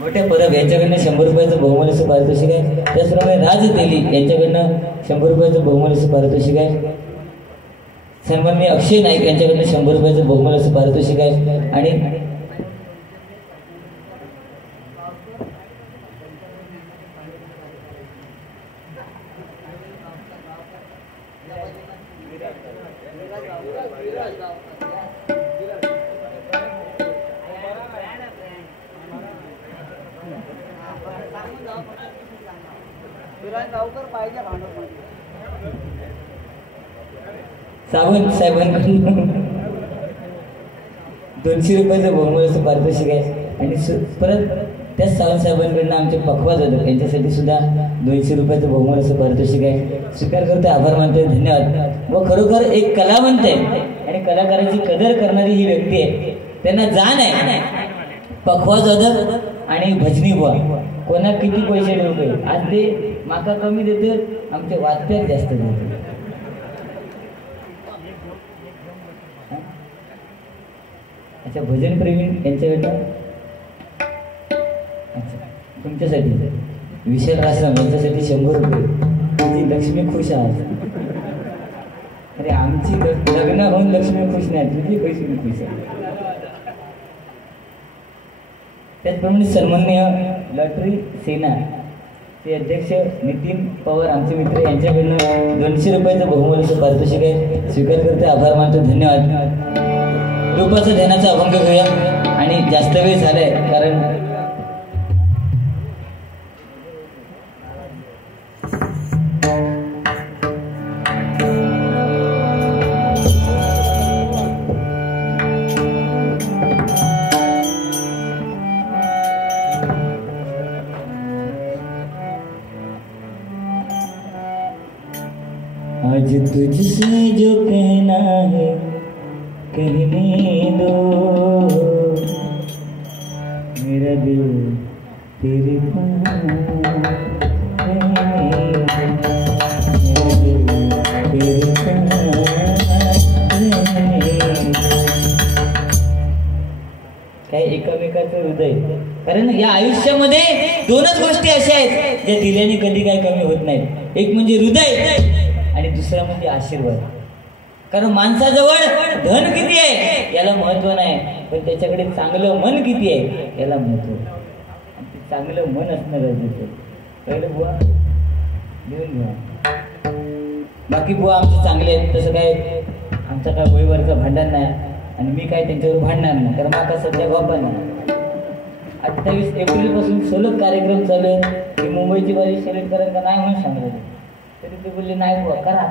मोठ्या परब यांच्याकडनं 100 रुपयाचं बहुमानाचं पारितोषिक आहे. त्याचप्रमाणे राज तेली यांच्याकडनं 100 रुपयाचं बहुमानाचं पारितोषिक आहे. सन्माननीय अक्षय नाईक यांच्याकडनं 100 रुपयाचं बहुमानाचं पारितोषिक आहे. आणि सावंत साहेबांकडून 200 रुपयाचं बहुमानाचं पारितोषिक आहे. आणि परत त्याच सावंत साहेबांकडून आमचे पखवाज होते त्यांच्यासाठी सुद्धा 200 रुपयाचं बहुमानाचं पारितोषिक आहे. स्वीकार करते, आभार मानते, धन्यवाद. व खरोखर एक कलावंत आहे आणि कलाकाराची कदर करणारी ही व्यक्ती आहे. त्यांना जाण आहे. पखवाज होतं आणि भजनी बुवा कोणा किती पैसे देऊ, आज ते माका कमी देते, आमचे वाद्यात जास्त देते. अच्छा, भजन प्रेमी यांच्याकडनं अच्छा तुमच्यासाठी विशाल रासराम यांच्यासाठी 100 रुपये. तुझी लक्ष्मी खुश आहात. अरे आमची लग्न होऊन लक्ष्मी खुश नाही, तुझी पैसे खुश आहे. त्याचप्रमाणे सन्माननीय लॉटरी सेना ते अध्यक्ष नितीन पवार आमचे मित्र यांच्याकडनं 200 रुपयाचं बहुमानाचं पारितोषिक आहे. स्वीकार करते, आभार मानतो, धन्यवाद. रूपाचं ध्यानाचा अभंग घेऊया आणि जास्त वेळ झालाय कारण आज तुझसे जो कहना है कहने दो, मेरा दिल तेरे पास काय एकमेकाचं हृदय. कारण या आयुष्यामध्ये 2च गोष्टी अशा आहेत ज्या दिल्याने कधी काय कमी होत नाहीत. एक म्हणजे हृदय आणि दुसरा म्हणजे आशीर्वाद. कारण माणसाजवळ धन किती आहे याला महत्व नाही, पण त्याच्याकडे चांगलं मन किती आहे याला महत्व. ते चांगलं मन असणं गरजेचं. कळलं बुवा? लिहून घ्या. बाकी बुवा आमचे चांगले आहेत, तसं काय आमचं काय वयवरचं भांडण नाही आणि मी काय त्यांच्यावर भांडणार नाही. कारण आता सध्या बाबा नाही. 28 एप्रिलपासून सलग कार्यक्रम चालू आहेत. मुंबईची बाजी सिलेक्ट करायला का नाही म्हणून सांगितलं, तरी ते बोलले नाही बुवा करा.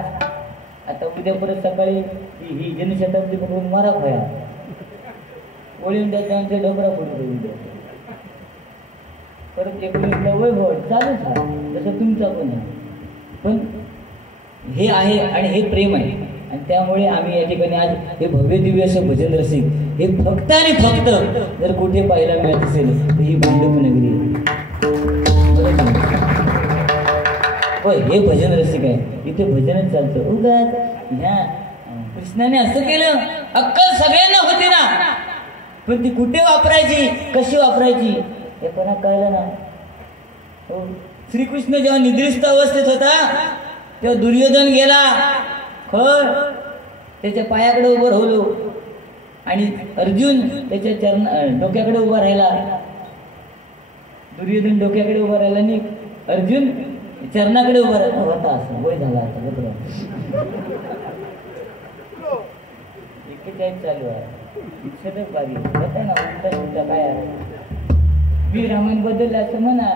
आता उद्या परत सकाळी ही जनशताब्दी पकडून मारा खया ओळीन त्याच्या डोबरा पडून उद्या परत एप्रिलला वैभव चालूच आहे, जसं तुमचा पण आहे. पण हे आहे आणि हे प्रेम आहे. आणि त्यामुळे आम्ही या ठिकाणी आज हे भव्य दिव्य असं भजन रसिक हे फक्त आणि फक्त जर कुठे पाहायला मिळत असेल तर ही भांडूप नगरी आहे. होय, हे भजन रसिक आहे. इथे भजनच चालतं. उगाच ह्या कृष्णाने असं केलं, अक्कल सगळ्यांना होती ना, पण ती कुठे वापरायची, कशी वापरायची हे कोणा कळलं ना. हो, श्रीकृष्ण जेव्हा निद्रिस्त अवस्थेत होता तेव्हा दुर्योधन गेला खर त्याच्या पायाकडे उभं राहिलो आणि अर्जुन त्याच्या डोक्याकडे उभा राहिला. दुर्योधन डोक्याकडे उभा राहिला आणि अर्जुन चरणाकडे उभा होता. असं वय झाला आता बरोबर. 41 चालू आहे. इच्छेतच बारी होता ना. उलटा सुलटा काय आहे, मी रामायण बद्दल असं म्हणा.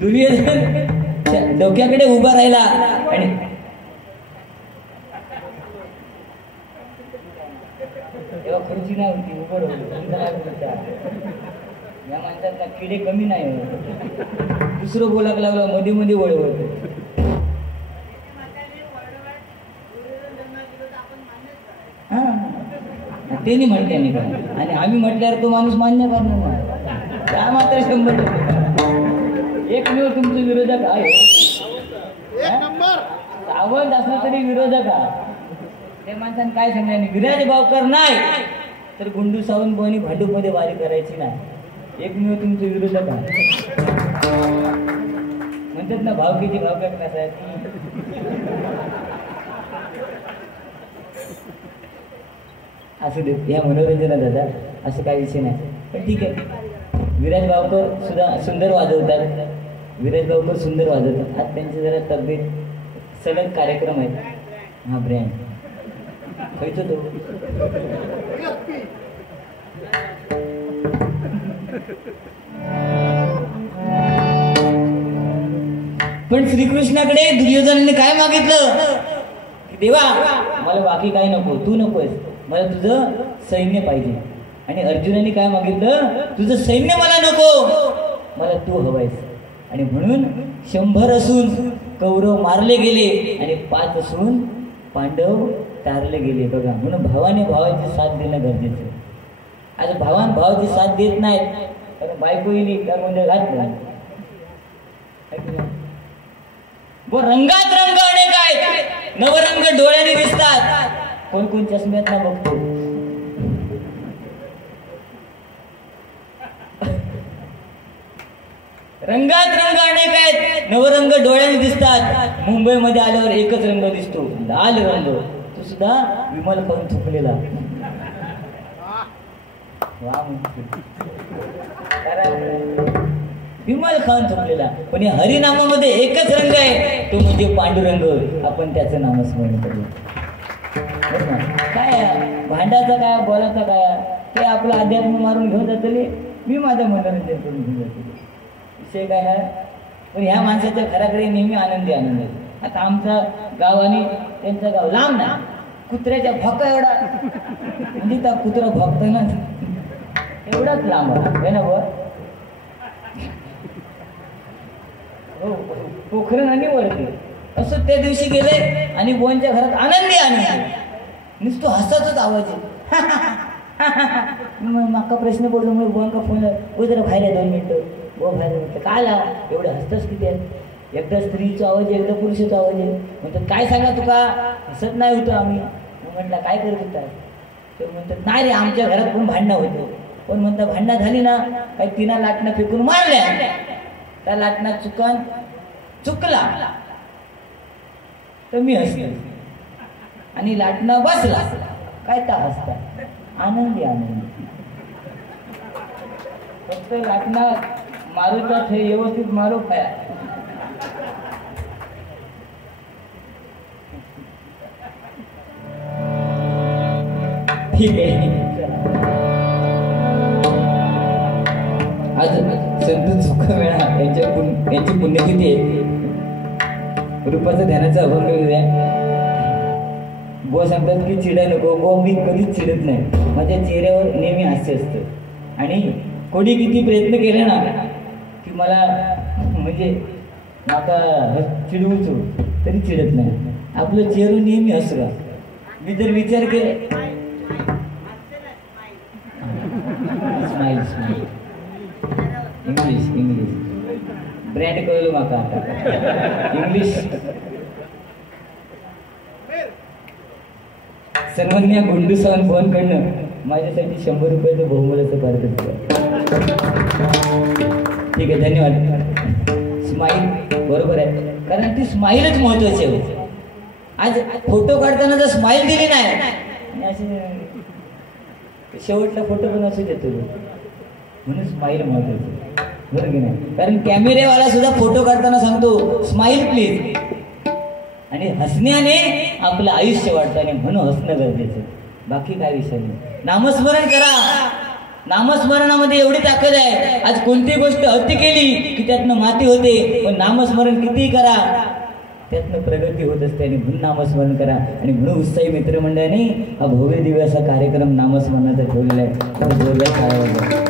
दुर्योधन डोक्याकडे उभा राहिला आणि तेव्हा खुर्ची नाही होती, उभं राहिलो. या माणसात किडे कमी नाही. दुसरं बोलायला लागलं, मध्ये मध्ये वळवळ. हा त्यांनी म्हटल्या नाही का, आणि आम्ही म्हटल्यावर तो माणूस मान्य करणार. त्या मात्र 100% एकमेव तुमचे विरोधक आहे. सावंत असला तरी विरोधक आहे. ते माणसाने काय सांगणार, विराज भावकर नाही तर गुंडू सावंत कोणी भांडूप मध्ये वारी करायची नाही. एकमेव तुमचे विरोधक आहे. म्हणतात ना भावकीची भाव करण्यासाठी. असं दे ह्या मनोरंजनात दादा असं काही विषय नाही. पण ठीक आहे, विराज भावकर सुद्धा सुंदर वाजवतात. विराज भावकर सुंदर वाजवतात. आज त्यांचे जरा तब्येत सलग कार्यक्रम आहेत. हा ब्रँड खायचो तो पण श्रीकृष्णाकडे दुर्योधनाने काय मागितलं की देवा मला बाकी काय नको, तू नकोस, मला तुझं सैन्य पाहिजे. आणि अर्जुनाने काय मागितलं, तुझं सैन्य मला नको, मला तू हवायस. आणि म्हणून 100 असून कौरव मारले गेले आणि 5 असून पांडव तारले गेले. बघा, म्हणून भावाने भावाची साथ देणं गरजेचं आहे. आज भावान भावाची साथ देत नाहीत कारण बायको येईल का म्हणजे घातलं. रंगात रंग अनेक आहेत, नवरंग डोळ्याने दिसतात, कोण कोण चष्म्यात ना बघतो. रंगात रंग अनेक आहेत, नवरंग डोळ्याने दिसतात. मुंबईमध्ये आल्यावर एकच रंग दिसतो, लाल रंग. तो सुद्धा विमल खाऊन थुकलेला. विमल खाऊन थुकलेला. पण या हरिनामामध्ये एकच रंग आहे, तो म्हणजे पांडुरंग. आपण त्याचं नामस्मरण करू. काय भांडाचा काय बोलाचा काय ते आपलं अध्यात्म मारून घेऊन जातले, मी माझं मनोरंजन करून घेऊन जातो. विषय काय आहे. पण ह्या माणसाच्या घराकडे नेहमी आनंदी आनंद आहे. आता आमचं गाव आणि त्यांचं गाव लांब ना, कुत्र्याच्या भोका एवढा, म्हणजे त्या कुत्रा भोगत ना एवढाच लांब आहे ना. वर हो पोखरण आणि वरती असं त्या दिवशी गेले आणि बोनच्या घरात आनंदी आनंदी नुसतं हसातच आवाज आहे. माका प्रश्न पडतो मग बोन का फोन हो जरा बाहेर आहे 2 मिनिटं. हो बाहेर म्हटलं काय ला एवढं हसतच किती आहे. एकदा स्त्रीचा आवाज आहे, एकदा पुरुषाचा आवाज आहे. म्हणतात काय सांगा तुका हसत नाही होतो आम्ही. म्हटलं काय करत होता. ते म्हणतात नाही रे आमच्या घरात पण भांडणं होतं. पण म्हणतात भांडणं झाली ना काही 3 लाटणं फेकून मारल्या, त्या लाटणं चुकला तर मी हसलो आणि लाटणं बसला काय तर हसता. आनंदी आनंदी. फक्त लाटणं मारूचा हे व्यवस्थित मारू खाया. ठीक आहे. आज संत सुखमेळा यांची पुण्यतिथी आहे. रूपाचं ध्यानाचा अभंग लिहिलाय. बो सांगतात की चिडा नको. बो मी कधीच चिडत नाही. माझ्या चेहऱ्यावर नेहमी हास्य असतं आणि कोणी किती प्रयत्न केले ना की मला म्हणजे माका चिडवूचो तरी चिडत नाही. आपलं चेहरा नेहमी हसरा. मी जर विचार केले स्माइल स्माइल इंग्लिश ब्रँड कळलं माका आता इंग्लिश. सर्वज्ञ गुंडू सावंत फोन कडनं माझ्यासाठी 100 रुपयाचं बहुमूल्याचं पारितोषिक आहे. ठीक आहे, धन्यवाद. स्माईल बरोबर आहे, कारण ती स्माईलच महत्वाची आहे. आज फोटो काढताना जर स्माईल दिली नाही असे शेवटचा फोटो पण असू देतो म्हणून स्माईल महत्वाची बरोबर की नाही. कारण कॅमेरेवाला सुद्धा फोटो काढताना सांगतो स्माईल प्लीज. आणि हसण्याने आपलं आयुष्य वाढतं आणि म्हणून हसणं गरजेचं. बाकी काय विषय नाही. नामस्मरण करा. नामस्मरणामध्ये एवढी ताकद आहे. आज कोणती गोष्ट अति केली की त्यातनं माती होते, पण नामस्मरण कितीही करा त्यातनं प्रगती होत असते. आणि म्हणून नामस्मरण करा. आणि म्हणून उत्साही मित्रमंडळाने हा भव्य दिव्य असा कार्यक्रम नामस्मरणाचा ठेवलेला आहे. जोरदार टाळ्या वाजवा.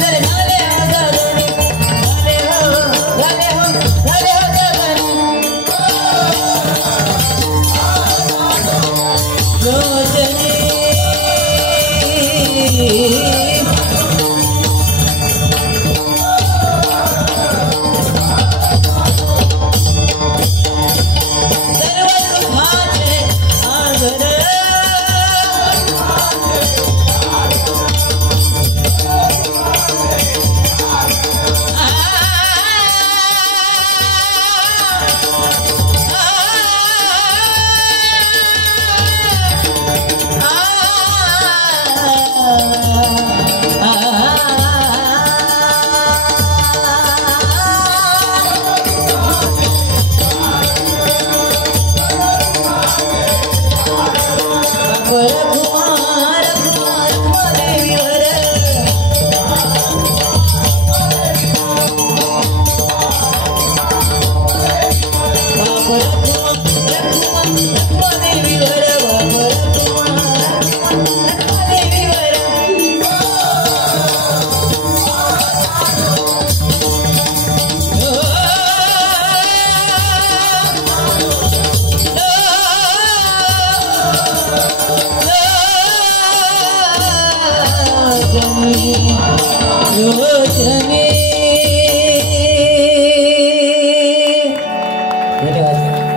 झाले धन्यवाद.